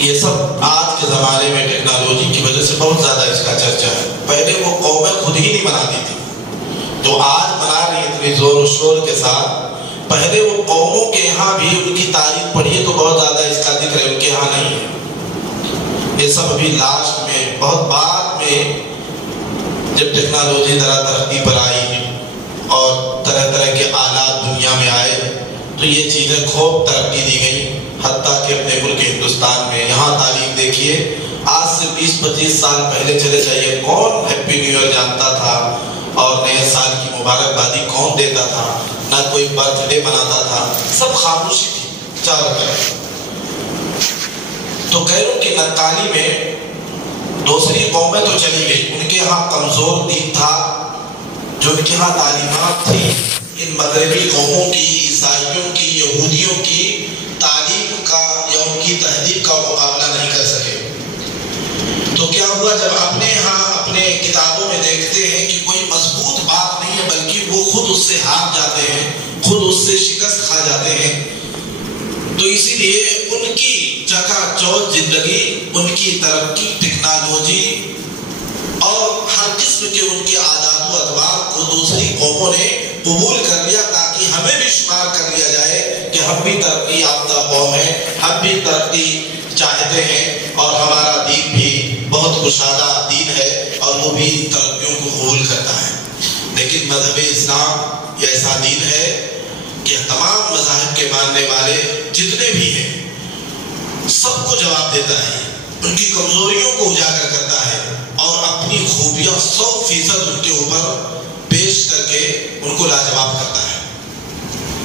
یہ سب آج کے زمانے میں ٹیکنالوجی کی وجہ سے بہت زیادہ اس کا چرچا ہے. پہلے وہ قومیں خود ہی نہیں مناتی تھی جو آج منا رہی اتنی زور و شور کے ساتھ. پہلے وہ قوموں کے یہاں بھی ان کی تاریخ پڑھیے تو بہت زیادہ اس کا ذکر ہے, ان کے یہاں نہیں ہے. یہ سب ابھی لاسٹ میں بہت بعد میں جب ٹیکنالوجی ذرا ترقی پر آئی اور طرح طرح کے آلات دنیا میں آئے تو یہ چیزیں خوب ترقی دی گئی. حتیٰ کہ اپنے ملک ہندوستان میں یہاں تعلیم دیکھیے, آج سے 20-25 سال پہلے چلے جائیے, کون ہیپی نیو ایئر جانتا تھا اور نئے سال کی مبارکبادی کون دیتا تھا؟ نہ کوئی برتھ ڈے مناتا تھا, سب خاموشی تھی چاروں طرف. تو غیروں کی نقالی میں دوسری قومیں تو چلی گئی, ان کے ہاں کمزور دین تھا, جو ان کے ہاں تعلیمات تھی ان مغربی قوموں کی, عیسائیوں کی, یہودیوں کی تعلیم کا یا ان کی تہذیب کا مقابلہ نہیں کر سکے. تو کیا ہوا, جب اپنے ہاں اپنے کتابوں میں دیکھتے ہیں کہ کوئی مضبوط بات نہیں ہے بلکہ وہ خود اس سے ہار جاتے ہیں, خود اس سے شکست کھا جاتے ہیں, تو اسی لیے ان کی چکا چوتھ زندگی, ان کی ترقی, ٹیکنالوجی اور ہر قسم کے ان کے عادات و اطوار کو دوسری قوموں نے قبول کر لیا تاکہ ہمیں بھی شمار کر لیا جائے کہ ہم بھی ترقی یافتہ قوم ہیں, ہم بھی ترقی چاہتے ہیں اور ہمارا دین بھی بہت کشادہ دین ہے اور وہ بھی ترقیوں کو قبول کرتا ہے. لیکن مذہب اسلام یہ ایسا دین ہے کہ تمام مذاہب کے ماننے والے جتنے بھی ہیں سب کو جواب دیتا ہے, ان کی کمزوریوں کو اجاگر کرتا ہے اور اپنی خوبیاں 100% ان کے اوپر پیش کر کے ان کو لاجواب کرتا ہے.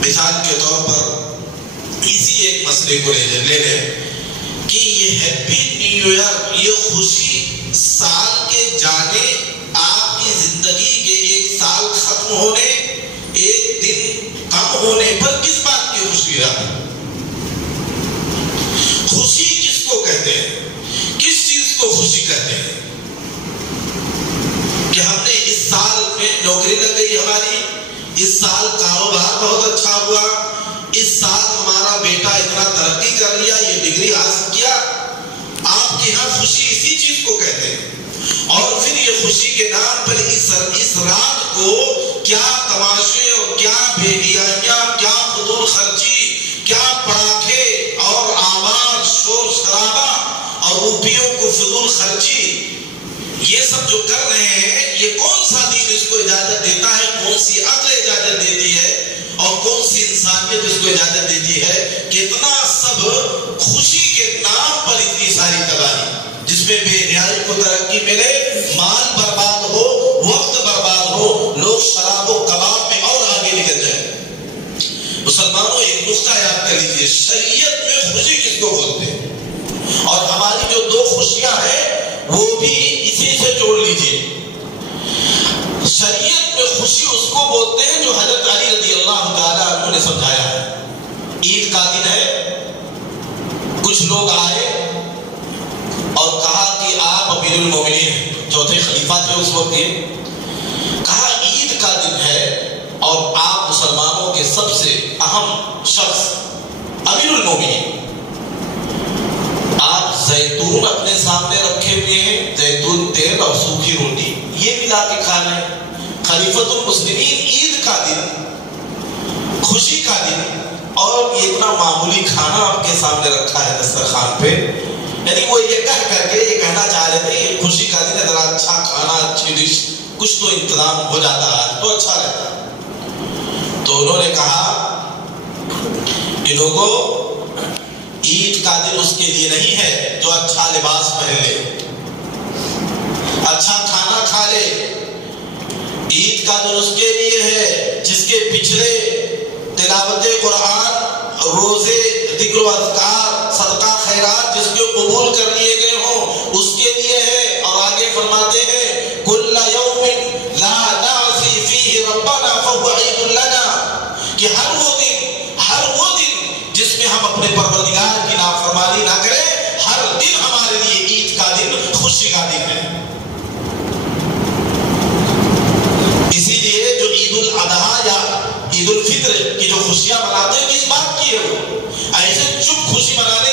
مثال کے طور پر اسی ایک مسئلے کو لے لیں کہ یہ ہیپی نیو ایئر, یہ خوشی سال کے جانے, آپ کی زندگی کے ایک سال ختم ہونے, ایک دن کم ہونے پر کس بات کی خوشی رہتی؟ خوشی کس کو کہتے ہیں, کس چیز کو خوشی کہتے ہیں؟ کہ ہم نے اس سال میں نوکری لگ گئی ہماری, اس سال کاروبار بہت اچھا ہوا, اس سال ہمارا بیٹا اتنا ترقی کر لیا, یہ ڈگری حاصل کیا. آپ کے یہاں خوشی اسی چیز کو کہتے ہیں. اور پھر یہ خوشی کے نام پر اس رات کو کیا تماشے اور کیا بھیڑیاں, کیا فضول خرچی, کیا پڑاخے اور آواز, شور شرابہ اور روپیوں کو فضول خرچی, یہ سب جو کر رہے ہیں, یہ کون سا دین اس کو اجازت دیتا ہے, کون سی عقل اجازت دیتی ہے اور کون سی انسانیت اس کو اجازت دیتی ہے کہ اتنا سب خوشی کے نام پر اتنی ساری تباہی, جس میں بے حیائی کو ترقی ملے, مال برباد ہو, وقت برباد ہو, لوگ شراب و کباب میں اور آگے نکل جائیں. مسلمانوں ایک نقطہ یاد کر لیجیے, شریعت میں خوشی کس کو بولتے ہیں, اور ہماری جو دو خوشیاں ہیں وہ بھی اسی سے جوڑ لیجیے. شریعت میں خوشی اس کو بولتے ہیں جو حضرت علی رضی اللہ تعالیٰ عنہ نے سمجھایا ہے. عید کا دن ہے, کچھ لوگ آئے اور کہا کہ آپ امیر المومنین ہیں, چوتھے خلیفہ تھے اس وقت کے, کہا عید کا دن ہے اور آپ مسلمانوں کے سب سے اہم شخص امیر المومنین, آپ زیتون اپنے سامنے رکھے ہوئے ہیں, زیتون تیل اور سوکھی روٹی, یہ ملا کے کھا لیں. خلیفۃ المسلمین, عید کا دن, خوشی کا دن, اور یہ اتنا معمولی کھانا آپ کے سامنے رکھا ہے دسترخوان پہ. یعنی وہ یہ کہہ کر کے یہ کہنا چاہ رہے تھے یہ خوشی کا دن ہے, ذرا اچھا کھانا, اچھی ڈش, کچھ تو انتظام ہو جاتا ہے تو اچھا رہتا. تو انہوں نے کہا کہ لوگوں, عید کا دن اس کے لیے نہیں ہے جو اچھا لباس پہن لے, اچھا کھانا کھا لے. عید کا دن اس کے لیے ہے جس کے پچھلے تلاوت قرآن, روزے, ذکر و اذکار, صدقہ خیرات جس کے قبول کر لیے گئے ہوں اس کے لیے ہے. اور آگے فرماتے ہیں کل یوم لا نعصی فیہ ربنا فہو عید لنا, کہ ہر وہ دن جس میں ہم اپنے پروردگار کی نافرمانی نہ کریں, ہر دن ہمارے لیے عید کا دن خوشی کا دن ہے. اسی لیے جو عید الاضحیٰ یا عید الفطر کی جو خوشیاں مناتے ہیں کس بات کی ہے, وہ ایسے چپ خوشی منانے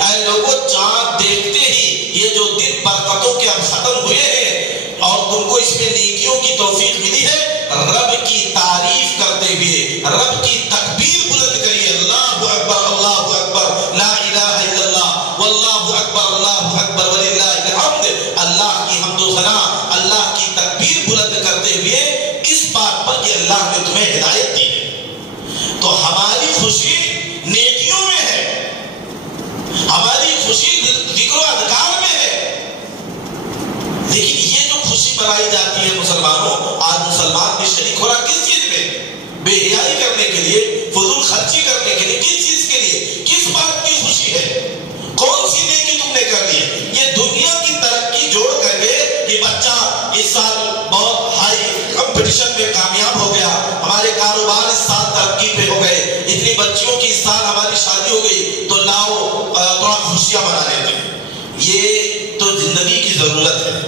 اے لوگوں چاند دیکھتے ہی یہ جو دن برکتوں کے اب ختم ہوئے ہیں اور تم کو اس میں نیکیوں کی توفیق ملی ہے، رب کی تعریف کرتے ہوئے رب کی تکبیر بلند کریے، اللہ اکبر اللہ اکبر لا الہ الا اللہ واللہ اکبر اللہ اکبر وللہ الحمد، اللہ کی حمد و ثنا، اللہ کی تکبیر بلند کرتے ہوئے اس بات پر کہ اللہ نے تمہیں ہدایت دی ہے۔ تو ہماری خوشی نیکیوں میں ہے، ہماری خوشی ذکر و اذکار میں ہے، لیکن یہ جو خوشی منائی جاتی ہے مسلمانوں، آج مسلمان بھی شریک ہو رہا کس چیز میں؟ بے حیائی کرنے کے لیے، فضول خرچی کرنے کے لیے، کس چیز کے لیے؟ کس بات کی خوشی ہے؟ کون سی نیکی تم نے کر دی ہے؟ یہ دنیا کی ترقی جوڑ کر کے یہ بچہ اس سال بہت ہائی کمپٹیشن میں کامیاب ہو گیا، ہمارے کاروبار اس سال ترقی پہ ہو گئے، اتنی بچیوں کی اس سال ہماری شادی ہو گئی، تو لاؤ تھوڑا خوشیاں منا لیتے ہیں۔ یہ تو زندگی کی ضرورت ہے،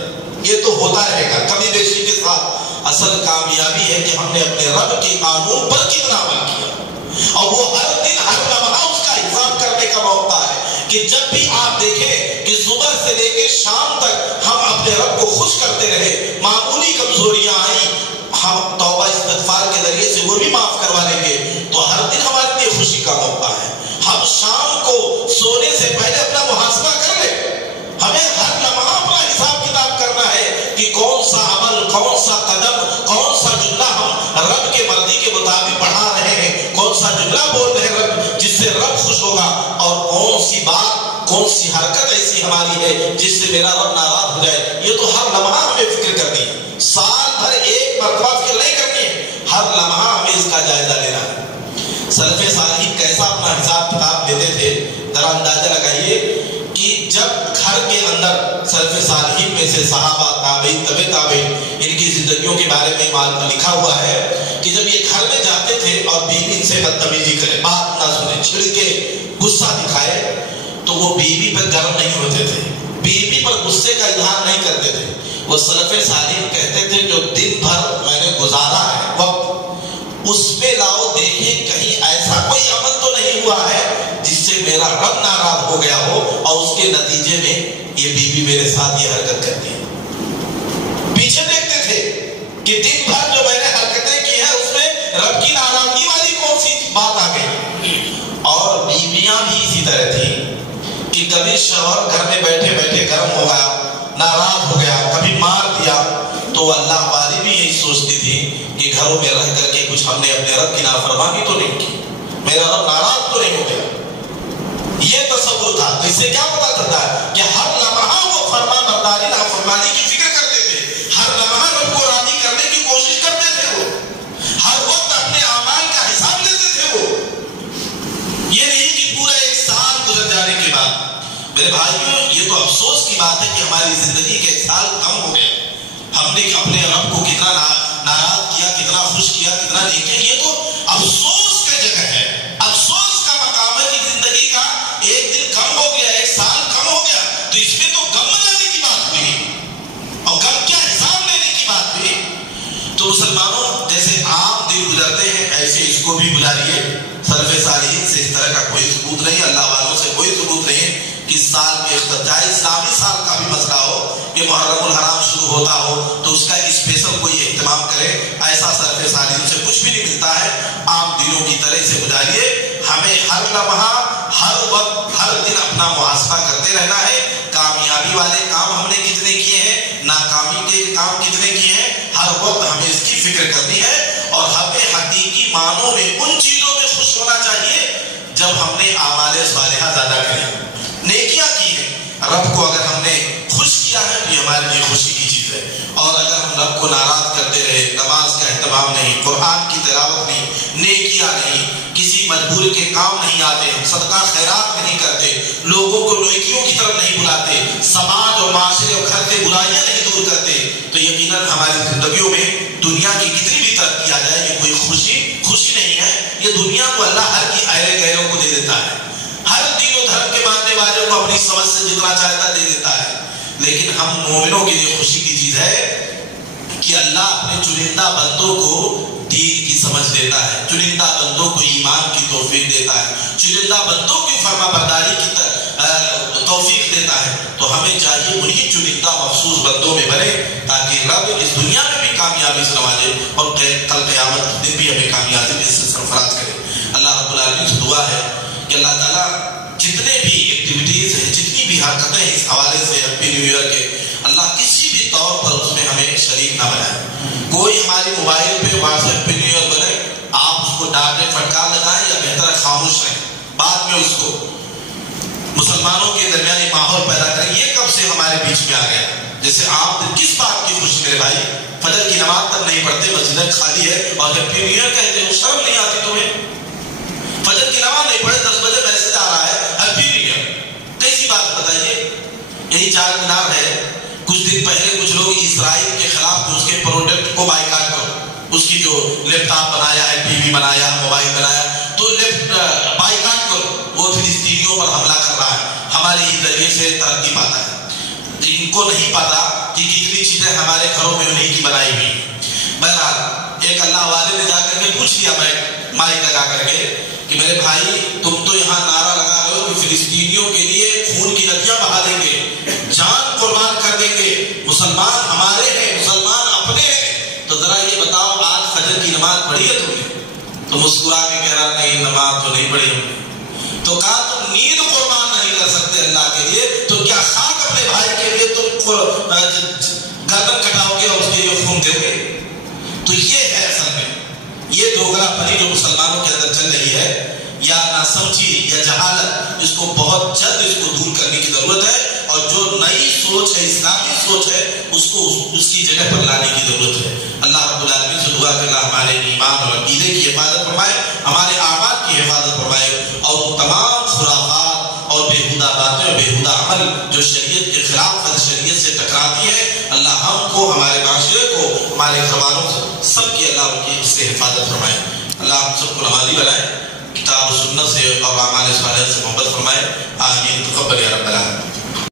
یہ تو ہوتا رہے گا کمی بیشی کے ساتھ۔ اصل کامیابی ہے کہ ہم نے اپنے رب کے قانون پر کتنا عمل کیا، اور وہ ہر دن ہر لمحہ اس کا حساب کرنے کا موقع ہے کہ جب بھی آپ دیکھیں کہ صبح سے لے کے شام تک ہم اپنے رب کو خوش کرتے رہے، معمولی کمزوریاں آئیں ہم توبہ استغفار کے ذریعے سے وہ بھی معاف کروا لیں گے، تو ہر دن ہمارے لیے خوشی کا موقع ہے۔ ہم شام کو سونے سے پہلے اپنا محاسبہ کر لیں، ہمیں ہر لمحہ اپنا حساب کتاب کرنا ہے کہ کون سا عمل، کون سا قدم، کون سا جملہ ہم رب کے مرضی کے مطابق پڑھا رہے ہیں، کون سا جملہ بول رہے ہیں رب جس سے رب خوش ہوگا، اور کون سی بات، کون سی حرکت ایسی ہماری ہے جس سے میرا رب ناراض ہو جائے۔ یہ تو ہر لمحہ ہمیں فکر کرنی ہے، سال بھر ایک مرتبہ فکر نہیں کرنی ہے، ہر لمحہ ہمیں اس کا جائزہ لینا ہے۔ سلف صالحین کیسا اپنا حساب کتاب لیتے تھے، ذرا اندازہ لگائیے کہ جب گھر کے اندر سلف صالحین میں سے صحابہ، تابعین، تبع تابعین، ان کی زندگیوں کے بارے میں لکھا ہوا ہے کہ جب یہ گھر میں جاتے تھے اور بیوی ان سے بدتمیزی کرے، بات نہ سنے، چھڑ کے غصہ دکھائے، تو وہ بیوی پر گرم نہیں ہوتے تھے، بیوی پر غصے کا اظہار نہیں کرتے تھے۔ وہ سلف صالحین کہتے تھے جو دن بھر میں نے گزارا ہے وقت، اس پہ لاؤ دیکھیں کہیں ایسا کوئی عمل تو نہیں ہوا ہے جس سے میرا رب ناراض ہو گیا ہو اور اس کے نتیجے میں یہ بیوی میرے ساتھ یہ حرکت کرتی ہے۔ پیچھے دیکھتے تھے کہ دن بھر جو میں نے حرکتیں کی ہیں اس میں رب کی ناراضگی والی کون سی بات آ گئی۔ اور بیویاں بھی اسی طرح تھی کہ کبھی شوہر گھر میں بیٹھے بیٹھے گرم ہو گیا، ناراض ہو گیا، کبھی مار دیا، تو اللہ والی بھی یہی سوچتی تھی کہ گھروں میں رہ کر کے کچھ ہم نے اپنے رب کی نافرمانی تو نہیں کی، میرا رب ناراض تو نہیں ہو گیا۔ یہ تصور تھا۔ تو اس سے کیا پتا چلتا ہے کہ ہر لمحہ وہ فرما برداری نافرمانی کی فکر کرتے تھے، ہر لمحہ رب کو راضی کرنے کی کوشش کرتے تھے، وہ ہر وقت اپنے اعمال کا حساب لیتے تھے۔ وہ یہ نہیں کہ پورا ایک سال گزر جانے کے بعد، میرے بھائیوں یہ تو افسوس کی بات ہے کہ ہماری زندگی کے ایک سال کم ہو گئے، ہم نے اپنے رب کو کتنا ناراض کیا، کتنا خوش کیا، کتنا نہیں کیا۔ یہ تو افسوس کا جگہ ہے، افسوس کا مقام ہے کہ زندگی کا ایک دن کم ہو گیا، ایک سال کم ہو گیا، تو اس میں تو غم منانے کی بات ہوئی، اور غم کیا حساب لینے کی بات ہوئی۔ تو مسلمانوں جیسے عام دن گزرتے ہیں ایسے اس کو بھی گزاریے۔ سلف صالحین سے اس طرح کا کوئی ثبوت نہیں، اللہ والوں سے کوئی ثبوت نہیں کہ سال میں چاہے اسلامی سال کا بھی مسئلہ ہو کہ محرم الحرام شروع ہوتا ہو تو اس کا اسپیشل کوئی اہتمام کرے، ایسا سلف صالحین سے کچھ بھی نہیں ملتا ہے۔ عام دنوں کی طرح سے گزاریے، ہمیں ہر لمحہ، ہر وقت، ہر دن اپنا محاسبہ کرتے رہنا ہے، کامیابی والے کام ہم نے کتنے کیے ہیں، ناکامی کے کام کتنے کیے ہیں، ہر وقت ہمیں اس کی فکر کرنی ہے، اور ہمیں حقیقی معنوں میں ان چیزوں میں خوش ہونا چاہیے جب ہم نے اعمال صالحہ زیادہ کریں، نیکیاں کی ہیں۔ رب کو اگر ہم نے خوش کیا ہے تو یہ ہمارے لیے خوشی کی چیز ہے، اور اگر ہم رب کو ناراض کرتے رہے، نماز کا اہتمام نہیں، قرآن کی تلاوت نہیں، نیکیاں نہیں، کسی مجبور کے کام نہیں آتے، ہم صدقہ خیرات نہیں کرتے، لوگوں کو نیکیوں کی طرف نہیں بلاتے، سماج اور معاشرے اور گھر سے برائیاں نہیں دور کرتے، تو یقیناً ہماری زندگیوں میں دنیا کی کتنی بھی ترقی آ جائے یہ کوئی خوشی نہیں ہے۔ یہ دنیا کو اللہ ہر کی ایرے غیروں کو دے دیتا ہے، ہر دین و دھرم کے ماننے والوں کو اپنی سمجھ سے جتنا چاہتا دے دیتا ہے، لیکن ہم مومنوں کے لیے خوشی کی چیز ہے کہ اللہ اپنے چنندہ بندوں کو دین کی سمجھ دیتا ہے، چنندہ بندوں کو ایمان کی توفیق دیتا ہے، چنندہ بندوں کی فرما برداری ہمیں چاہیے انہی چنندہ مخصوص بندوں میں بنے تاکہ رب اس دنیا میں بھی کامیابی سے نوازے اور کل قیامت کے دن بھی ہمیں کامیابی سے سرفراز کرے۔ اللہ رب العالمین سے دعا ہے کہ اللہ تعالیٰ جتنے بھی ایکٹیویٹیز ہیں، جتنی بھی حرکتیں ہیں اس حوالے سے ہیپی نیو ایئر کے، اللہ کسی بھی طور پر اس میں ہمیں شریک نہ بنائے۔ کوئی ہماری موبائل پہ WhatsApp happy new year بنے، آپ اس کو ڈانٹیں، پھٹکار لگائیں یا بہتر ہے خاموش رہیں، بعد میں اس کو مسلمانوں کے درمیان ایک ماحول پیدا کریں۔ یہ کب سے ہمارے بیچ میں آ گیا؟ جیسے آپ کس بات کی خوشی میرے بھائی؟ فجر کی نماز تک نہیں پڑھتے، مسجد خالی ہے اور ہیپی نیو ایئر کہتے ہو، شرم نہیں آتی تمہیں؟ فجر کی نماز نہیں پڑھے، 10 بجے میسج آ رہا ہے ہیپی نیو ایئر، کیسی بات بتائیے؟ یہی چار مینار ہے، کچھ دن پہلے کچھ لوگ اسرائیل کے خلاف جو اس کے پروڈکٹ کو بائیکاٹ کرو، اس کی جو لیپ ٹاپ بنایا ہے، ٹی وی بنایا، موبائل بنایا، تو بائیکاٹ کرو، وہ فلسطینیوں پر حملہ کر رہا ہے، ہمارے ہی ذریعے سے ترقی پاتا ہے۔ ان کو نہیں پتا کہ کتنی چیزیں ہمارے گھروں میں انہیں کی بنائی ہوئی۔ بہرحال ایک اللہ والے نے جا کر کے پوچھ لیا مائک لگا کر کے کہ میرے بھائی تم تو یہاں نعرہ لگا رہے ہو کہ فلسطینیوں کے لیے خون کی ندیاں بہا دیں گے، جان قربان کر دیں گے، مسلمان ہمارے ہیں، مسلمان اپنے ہیں، تو ذرا یہ بتاؤ آج فجر کی نماز پڑھی ہے تم نے؟ تو مسکرا کے کہہ رہا نہیں نماز تو نہیں پڑھی ہم نے۔ تو کہا تم نیند قربان نہیں کر سکتے اللہ کے لیے، تو کیا خاک اپنے بھائی کے لیے تم گردن کٹاؤ گے اور اس کے لیے خون دو گے؟ تو یہ ہے اصل میں یہ دوگلا پنی جو مسلمانوں کے اندر چل رہی ہے، یا ناسمجھی یا جہالت، اس کو بہت جلد اس کو دور کرنے کی ضرورت ہے، اور جو نئی سوچ ہے، اسلامی سوچ ہے، اس کو اس کی جگہ پر لانے کی ضرورت ہے۔ اللہ رب العالمین سے دعا کہ اللہ ہمارے ایمان اور عقیدے کی حفاظت فرمائے، ہمارے اعمال کی حفاظت فرمائے، اور تمام خرافات اور بےہودہ باتیں اور بےہودہ عمل جو شریعت کے خلاف ہے، شریعت سے ٹکراتی ہے، اللہ ہم کو، ہمارے معاشرے کو، ہمارے گھر والوں سے، سب کی اللہ ان کی اس سے حفاظت فرمائے۔ اللہ ہم سب کو نمازی بنائے، کتاب و سنت سے اور اعمال صالحہ سے محبت فرمائے۔ آمین۔ تقبل یا رب العالمین۔